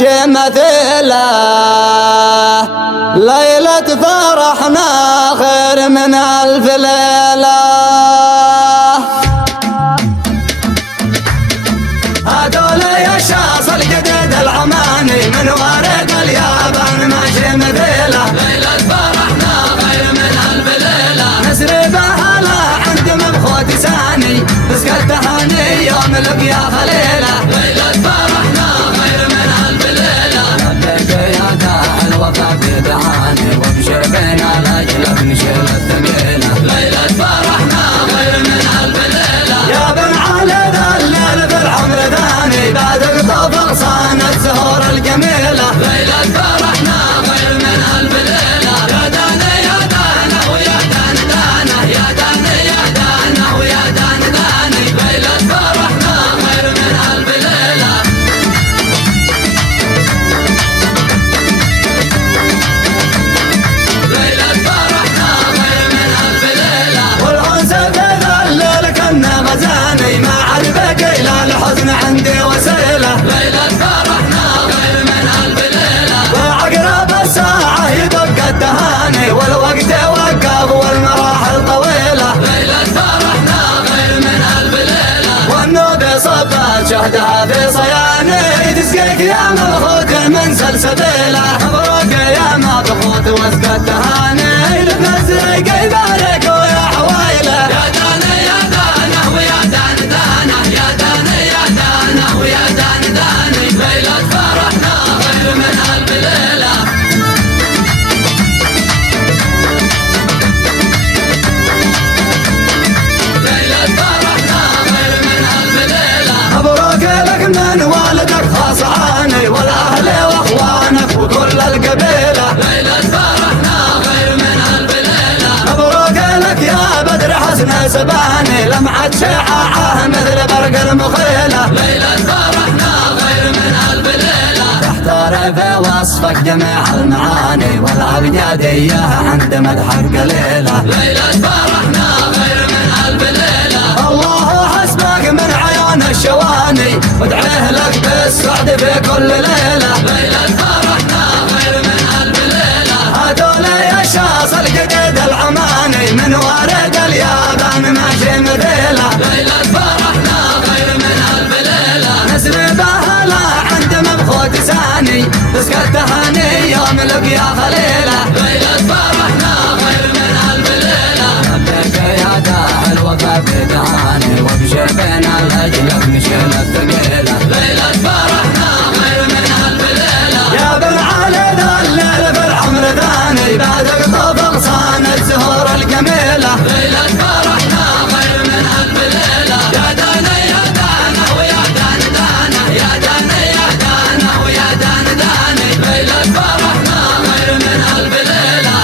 ماشي مثله. ليلة فرحنا خير من ألف ليلة. هذول يا شاص الجديد العماني من وارد اليابان ماشي مثله. ليلة فرحنا خير من ألف ليلة. نسري بهلا عند مبخوت ثاني بسك التهاني يوم لقيا خليله. ليلة فرحنا خير من ألف ليلة. لبيك يا داع الوفا في دعاني وابشر بينا لاجلك نشيل الثقيله. ليلة فرحنا خير من ألف ليلة. يا بن علي ذا الليل في العمر ثاني بعد قطوف اغصان الزهور الجميله. ليلة فرحنا خير من ألف ليلة. يا دانة يا دانة ويا دانة دانة. يا دانة يا دانة ويا دانة دانة. ليلة فرحنا خير من ألف ليلة. ليلة فرحنا خير من ألف ليلة. والأنس في ذا الليل كنا غزاني ما عاد بقي لا الحزن عندي وسيله. ليلة فرحنا خير من ألف ليلة. وعقرب الساعة يدق التهاني والوقت وقف والمراحل طويلة. ليلة فرحنا خير من ألف ليلة. والنوب صبت شهدها في صياني تسقيك يا مبخوت من سلسبيله. مبروك يا مبخوت واسقى التهاني لبنزرق يبارك ويا حوايله. يا دانة يا دانة ويا دانة دانة. يا دانة يا دانة ويا دانة دانة. ليلة فرحنا خير من ألف ليلة. ليلة فرحنا خير من ألف ليلة. مبروك لك من والدك خاص عاني والاهل واخوانك وكل القبيله. ليلة فرحنا خير من ألف ليلة. مبروك لك يا بدر حسن سباني لمعة شعاعه مثل برق المخيله. ليلة فرحنا خير من ألف ليلة. تحتار في وصفك جميع المعاني والابجديه عند مدحك قليله. ليلة فرحنا خير من ألف ليلة. الله حسبك من عيون الشواني وادعيه لك بالسعد في كل ليله. ليلة فرحنا خير من ألف ليلة. هذول يا شاص الجديد العماني من وارد اليابان ماشي مثيله. ليلة فرحنا خير من ألف ليلة. نسري بهلا عند مبخوت ثاني بسك التهاني يوم لقيا خليله. ليلة فرحنا خير من ألف ليلة. لبيك يا داع الوفا في دعاني وابشر بينا لاجلك نشيل الثقيله. ليلة فرحنا خير من ألف ليلة. يا بن علي ذا الليل في العمر ثاني بعد قطوف اغصان الزهور الجميله. ليلة فرحنا خير من ألف ليلة. يا دانة يا دانة ويا دانة دانة. يا دانة يا دانة ويا دانة دانة. ليلة فرحنا خير من ألف ليلة.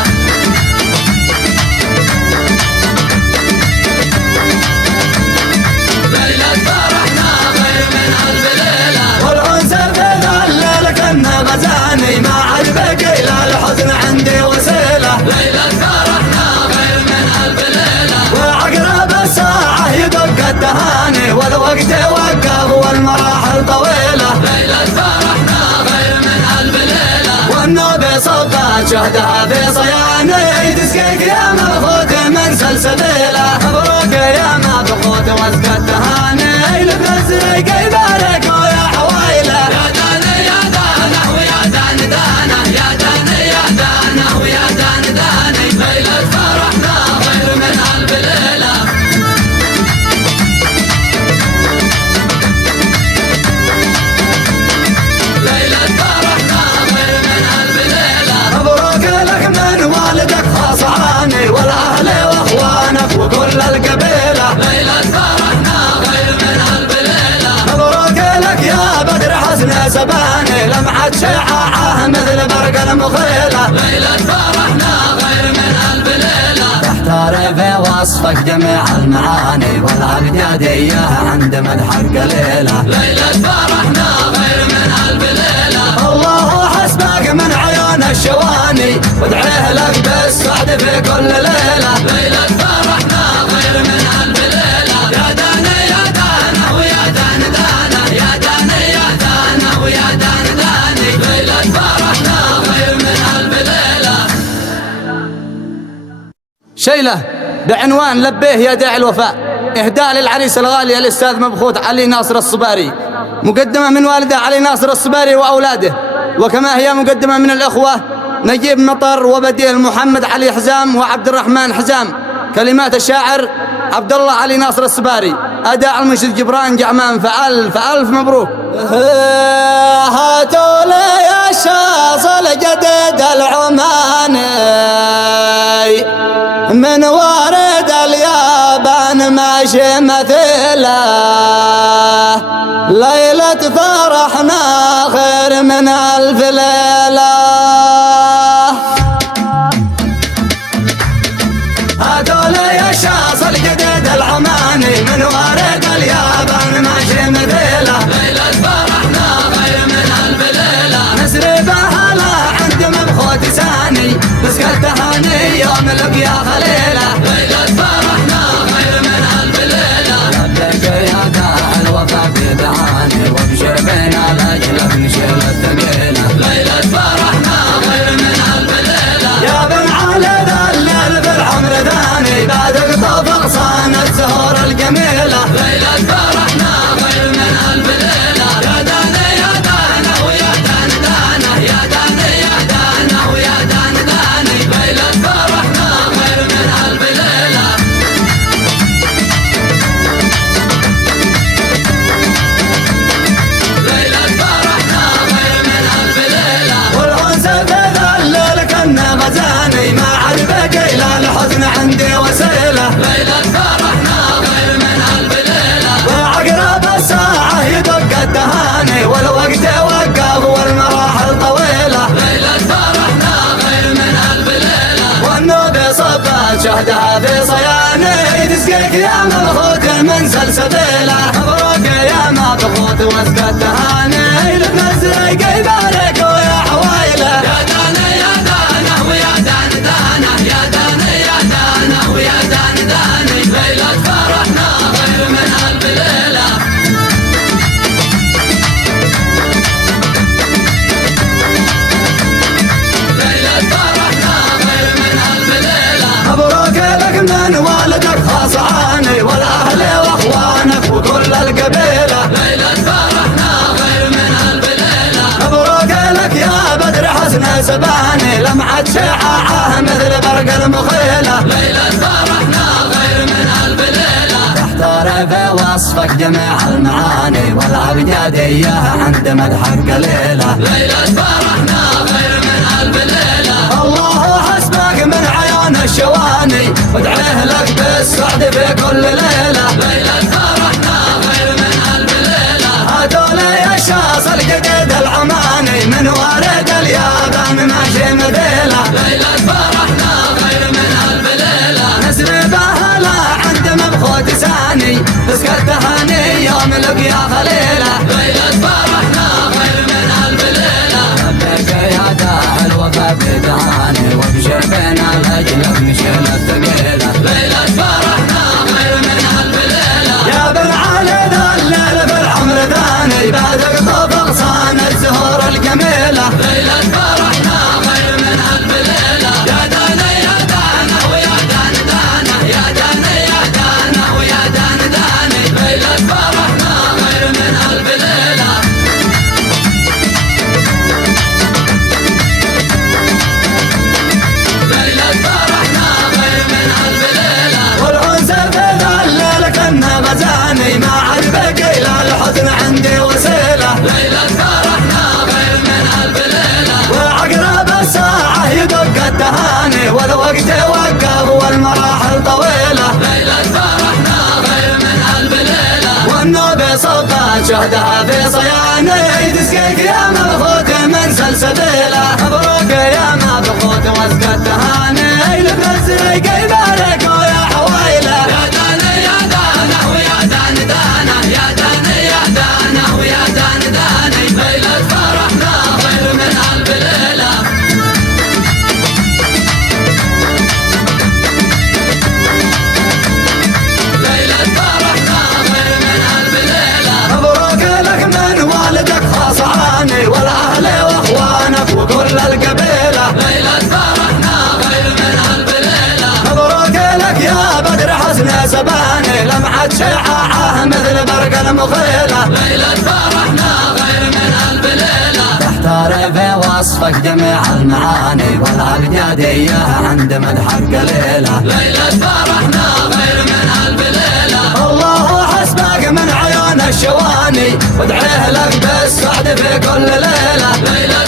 ليلة فرحنا خير من ألف ليلة. والأنس في ذا الليل كنا غزاني ما عاد بقي لا الحزن عندي وسيله. ليلة فرحنا خير من ألف ليلة. وعقرب الساعة يدق التهاني والوقت وقف والمراحل طويلة. ليلة فرحنا خير من ألف ليلة. والنوب صبت شهدها في صياني تسقيك يا مبخوت من سلسبيله. مبروك يا مبخوت واسقى التهاني لبنزرق يبارك ويا حوايله. يا دانة يا دانة ويا دانة دانة. يا دانة يا دانة ويا دانة دانة. ليلة فرحنا خير من ألف ليلة. ليلة فرحنا خير من ألف ليلة. مبروك لك من والدك خاص عاني والاهل واخوانك وكل القبيله. ليلة فرحنا خير من ألف ليلة. مبروك لك يا بدر حسن سباني لمعة شعاعه مثل برق المخيله. ليلة فرحنا خير من ألف ليلة. تحتار في وصفك جميع المعاني والابجديه عند مدحك قليله. ليلة فرحنا خير من ألف ليلة. الله حسبك من عيون الشواني وادعيه لك بالسعد في كل ليله. ليلة فرحنا خير من ألف ليلة. يا دانة يا دانة ويا دانة دانة. يا دانة يا دانة ويا دانة دانة. شيلة بعنوان لبيه يا داعي الوفاء، إهداء للعريس الغالي الأستاذ مبخوت علي ناصر الصباري، مقدمة من والده علي ناصر الصباري وأولاده، وكما هي مقدمة من الأخوة نجيب مطر وبديل محمد علي حزام وعبد الرحمن حزام. كلمات الشاعر عبد الله علي ناصر الصباري، أداء المنشد جبران جعمان. فألف مبروك. هاتوا لي الشاص الجديد العماني من وارد اليابان ماشي مثيله، ليلة فرحنا خير من ألف ليلة. هاتوا لي الشاص الجديد العماني من وارد اليابان ماشي مثيله، ليلة فرحنا خير من ألف ليلة. نسري بهلا عند مبخوت ثاني نسقى التهاني يوم لقيا خليله، ليلة فرحنا خير من ألف ليلة. لبيك يا داعي الوفا في دعاني وابشر بينا لأجلك نشيل الثقيله، ليلة فرحنا خير من ألف ليلة. يا بن علي ذا الليل في العمر ثاني بعد قطوف اغصان الزهور الجميله، ليلة فرحنا خير من ألف ليلة. يا دانا يا دانا ويا دانا دانا، يا دانا يا دانا ويا دانا داني. ليلة فرحنا خير من ألف ليلة. ليلة فرحنا خير من ألف ليلة. والأنس في ذا الليل كنا غزاني ما عاد بقي إلا الحزن عندي وسيله، ليلة فرحنا خير من ألف ليلة. وعقرب الساعة يدق التهاني والوقت وقف والمراحل طويلة، ليلة فرحنا خير من ألف ليلة. والنوب صبت شهدها في صياني تسقيك يا مبخوت من سلسبيله، مبروك يا مبخوت واسقى التهاني لابن الزريق يبارك ويا حوايله. يا دانا يا دانا ويا دانا دانا، يا دانا يا دانا ويا دانا داني. ليلة فرحنا خير من ألف ليلة. ليلة فرحنا خير من ألف ليلة. مبروك لك من والدك خاص عاني والأهل وأخوانك وكل القبيلة، ليلة فرحنا خير من ألف ليلة. مبروك لك يا بدر حسن سباني لمعة شعاعه مثل برق المخيلة، ليلة فرحنا خير من ألف ليلة. تحتار في وصفك جميع المعاني والأبجدية عند مدحك قليلة، ليلة فرحنا خير من ألف ليلة. الله حسبك من عيون الشواني وادعيه لك بالسعد في كل ليلة، ليلة فرحنا خير من ألف ليلة. هاتوا لي الشاص الجديد العماني من وارد اليابان ماشي مثيله، ليلة فرحنا خير من ألف ليلة. نسري بهلا عند مبخوت ثاني نسقى التهاني يوم لقيا خليله، ليلة فرحنا خير من ألف ليلة. لبيك يا داعي الوفا في دعاني وابشر بينا لأجلك نشيل الثقيله، ليلة فرحنا خير من ألف ليلة. يا بن علي ذا الليل في العمر ثاني بعد قطوف اغصان الزهور الجميله، ليلة فرحنا خير من ألف ليلة. يا دانا يا دانا ويا دانا دانا، يا دانا يا دانا ويا دانا داني. ليلة فرحنا خير من ألف ليلة. ليلة فرحنا خير من ألف ليلة. والأنس في ذا الليل كنا غزاني ما عاد بقي إلا الحزن عندي وسيله، ليلة فرحنا خير من ألف ليلة. وعقرب الساعة يدق التهاني والوقت وقف والمراحل طويلة، ليلة فرحنا خير من ألف ليلة. والنوب صبت شهدها في صياني تسقيك يا مبخوت من سلسبيله، مبروك يا مبخوت واسقى التهاني لابن الزريق يبارك ويا حوايله. يا دانا يا دانا ويا دانا دانا، يا دانا يا دانا ويا دانا داني. ليلة فرحنا خير من ألف ليلة. ليلة فرحنا خير من ألف ليلة. مبروك لك من والدك خاص عاني والأهل وأخوانك وكل القبيلة، ليلة فرحنا خير من ألف ليلة. مبروك المخيلة. ليلة فرحنا غير من ألف ليلة. تحتار في وصفك جميع المعاني والأبجدية عند مدحك قليلة. ليلة فرحنا غير من ألف ليلة. الله حسبك من عيون الشواني وادعيه لك بالسعد في كل ليلة. ليلة